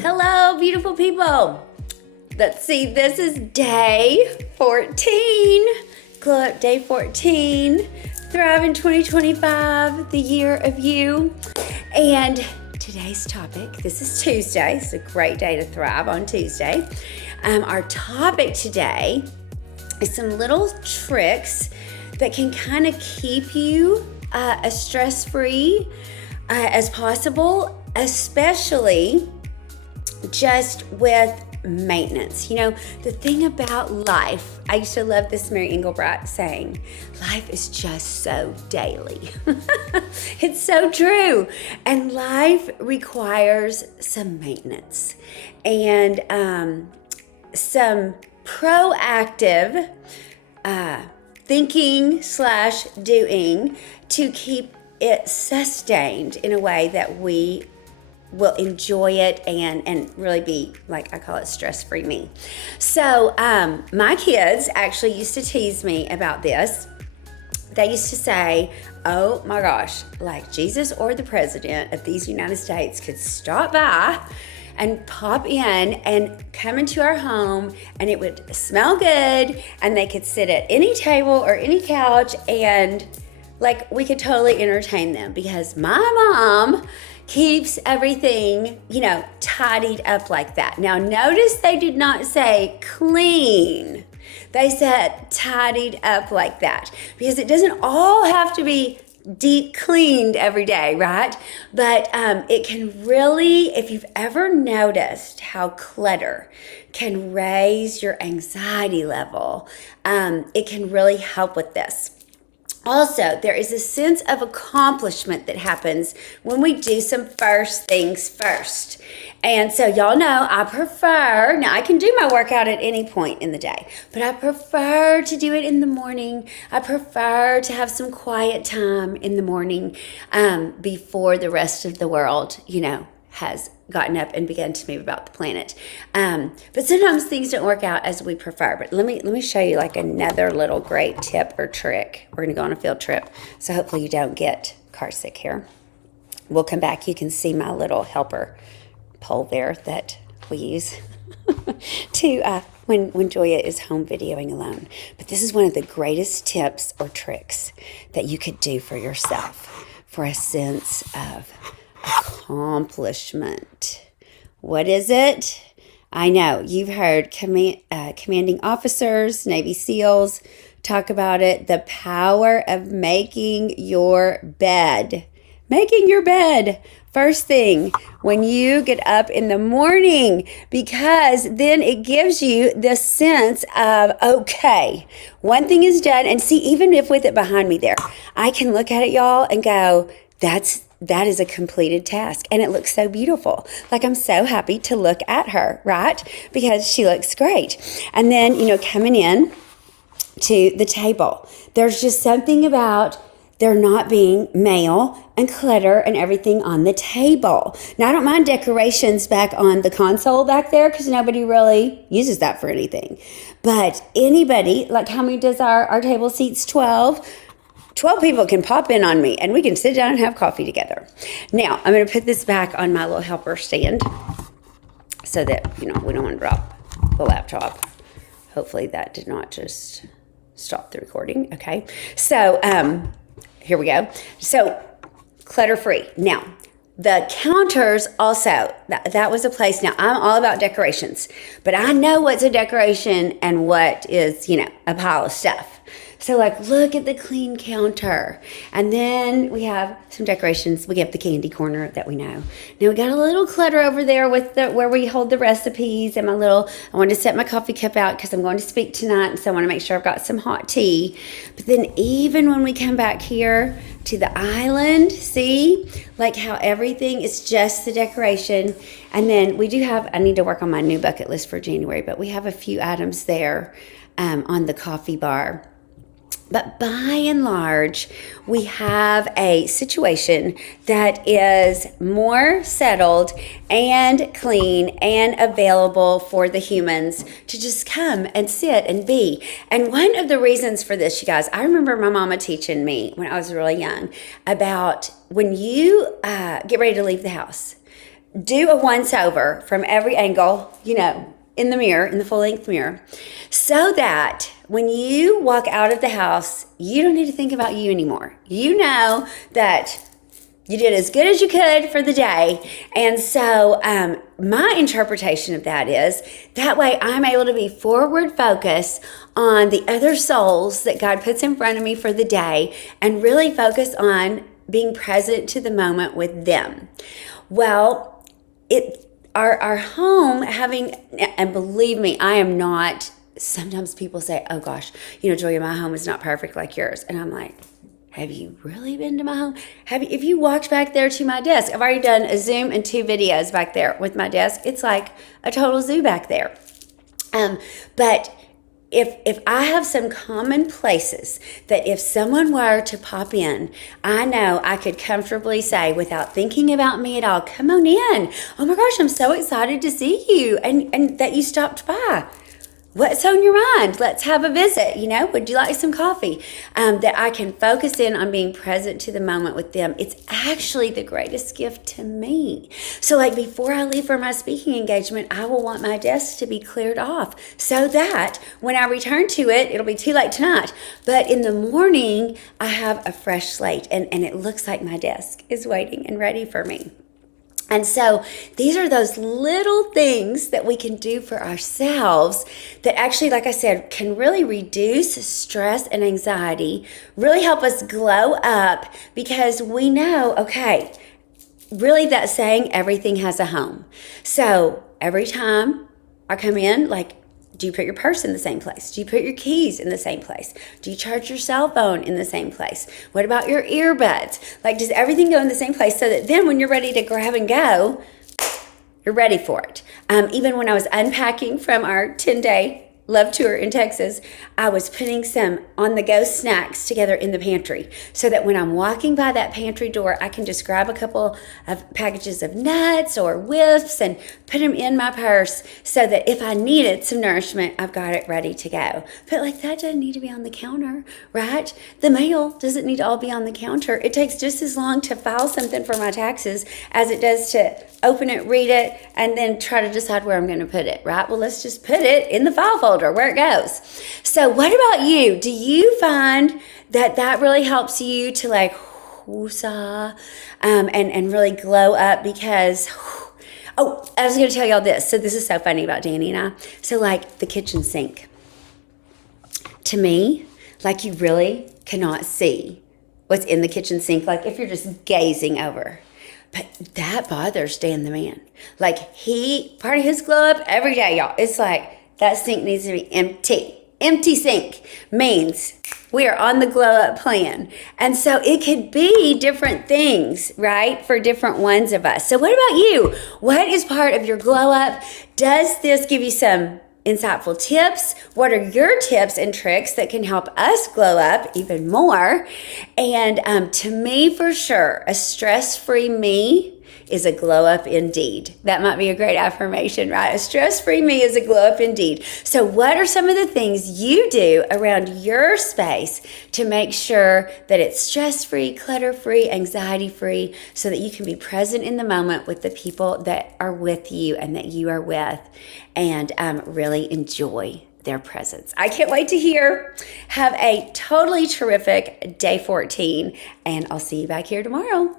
Hello, beautiful people. Let's see, this is day 14. Day 14. Thrive in 2025, the year of you. And today's topic, this is Tuesday. It's a great day to thrive on Tuesday. Our topic today is some little tricks that can kind of keep you as stress-free as possible, especially just with maintenance. You know, the thing about life, I used to love this Mary Engelbreit saying, life is just so daily. It's so true. And life requires some maintenance and some proactive thinking / doing to keep it sustained in a way that we will enjoy it and really be, like I call it, stress-free me. So my kids actually used to tease me about this. They used to say, oh my gosh, like Jesus or the president of these United States could stop by and pop in and come into our home and it would smell good and they could sit at any table or any couch and like we could totally entertain them because my mom keeps everything, you know, tidied up like that. Now notice they did not say clean. They said tidied up like that because it doesn't all have to be deep cleaned every day, right? But it can really, if you've ever noticed how clutter can raise your anxiety level, it can really help with this. Also, there is a sense of accomplishment that happens when we do some first things first. And so y'all know I prefer, now I can do my workout at any point in the day, but I prefer to do it in the morning. I prefer to have some quiet time in the morning before the rest of the world, you know, has gotten up and begun to move about the planet. But sometimes things don't work out as we prefer. But let me show you like another little great tip or trick. We're gonna go on a field trip, so hopefully you don't get car sick here. We'll come back. You can see my little helper pole there that we use to when Joya is home videoing alone. But this is one of the greatest tips or tricks that you could do for yourself for a sense of accomplishment. What is it? I know you've heard commanding officers, Navy SEALs talk about it. The power of making your bed. Making your bed. First thing when you get up in the morning, because then it gives you this sense of, okay, one thing is done. And see, even if with it behind me there, I can look at it, y'all, and go, that is a completed task. And it looks so beautiful. Like I'm so happy to look at her, right? Because she looks great. And then, you know, coming in to the table, there's just something about there not being mail and clutter and everything on the table. Now, I don't mind decorations back on the console back there because nobody really uses that for anything. But anybody, like how many does our table seats? 12 people can pop in on me and we can sit down and have coffee together. Now, I'm going to put this back on my little helper stand so that, you know, we don't want to drop the laptop. Hopefully that did not just stop the recording. Okay. So, here we go. So, clutter-free. Now, the counters also, that was a place. Now, I'm all about decorations, but I know what's a decoration and what is, you know, a pile of stuff. So like, look at the clean counter. And then we have some decorations. We have the candy corner that we know. Now we got a little clutter over there with where we hold the recipes and I wanted to set my coffee cup out because I'm going to speak tonight. So I want to make sure I've got some hot tea. But then even when we come back here to the island, see, like how everything is just the decoration. And then we do have, I need to work on my new bucket list for January, but we have a few items there on the coffee bar. But by and large, we have a situation that is more settled and clean and available for the humans to just come and sit and be. And one of the reasons for this, you guys, I remember my mama teaching me when I was really young about when you get ready to leave the house, do a once over from every angle, in the mirror, in the full length mirror, so that when you walk out of the house, you don't need to think about you anymore. You know that you did as good as you could for the day. And so my interpretation of that is that way I'm able to be forward focused on the other souls that God puts in front of me for the day and really focus on being present to the moment with them. Well, our home having, and believe me, I am not, sometimes people say, oh gosh, Julia, my home is not perfect like yours. And I'm like, have you really been to my home? If you walked back there to my desk, I've already done a Zoom and 2 videos back there with my desk. It's like a total zoo back there. But if I have some common places that if someone were to pop in, I know I could comfortably say without thinking about me at all, come on in. Oh my gosh, I'm so excited to see you and that you stopped by. What's on your mind? Let's have a visit. Would you like some coffee? That I can focus in on being present to the moment with them. It's actually the greatest gift to me. So like before I leave for my speaking engagement, I will want my desk to be cleared off so that when I return to it, it'll be too late tonight. But in the morning, I have a fresh slate and it looks like my desk is waiting and ready for me. And so these are those little things that we can do for ourselves that actually, like I said, can really reduce stress and anxiety, really help us glow up because we know, okay, really that saying, everything has a home. So every time I come in, do you put your purse in the same place? Do you put your keys in the same place? Do you charge your cell phone in the same place? What about your earbuds? Does everything go in the same place so that then when you're ready to grab and go, you're ready for it? Even when I was unpacking from our 10-day love tour in Texas, I was putting some on-the-go snacks together in the pantry so that when I'm walking by that pantry door, I can just grab a couple of packages of nuts or whiffs and put them in my purse so that if I needed some nourishment, I've got it ready to go. But that doesn't need to be on the counter, right? The mail doesn't need to all be on the counter. It takes just as long to file something for my taxes as it does to open it, read it, and then try to decide where I'm going to put it, right? Well, let's just put it in the file folder where it goes. So what about you? Do you find that really helps you to woosah, and really glow up because, oh, I was going to tell y'all this. So this is so funny about Danny and I. So the kitchen sink, to me, you really cannot see what's in the kitchen sink. If you're just gazing over. But that bothers Dan the man. Part of his glow up every day, y'all. It's that sink needs to be empty. Empty sink means we are on the glow up plan. And so it could be different things, right? For different ones of us. So what about you? What is part of your glow up? Does this give you some insightful tips? What are your tips and tricks that can help us glow up even more? And to me, for sure, a stress-free me is a glow up indeed. That might be a great affirmation, right? A stress-free me is a glow up indeed. So what are some of the things you do around your space to make sure that it's stress-free, clutter-free, anxiety-free, so that you can be present in the moment with the people that are with you and that you are with, and really enjoy their presence? I can't wait to hear. Have a totally terrific day 14, and I'll see you back here tomorrow.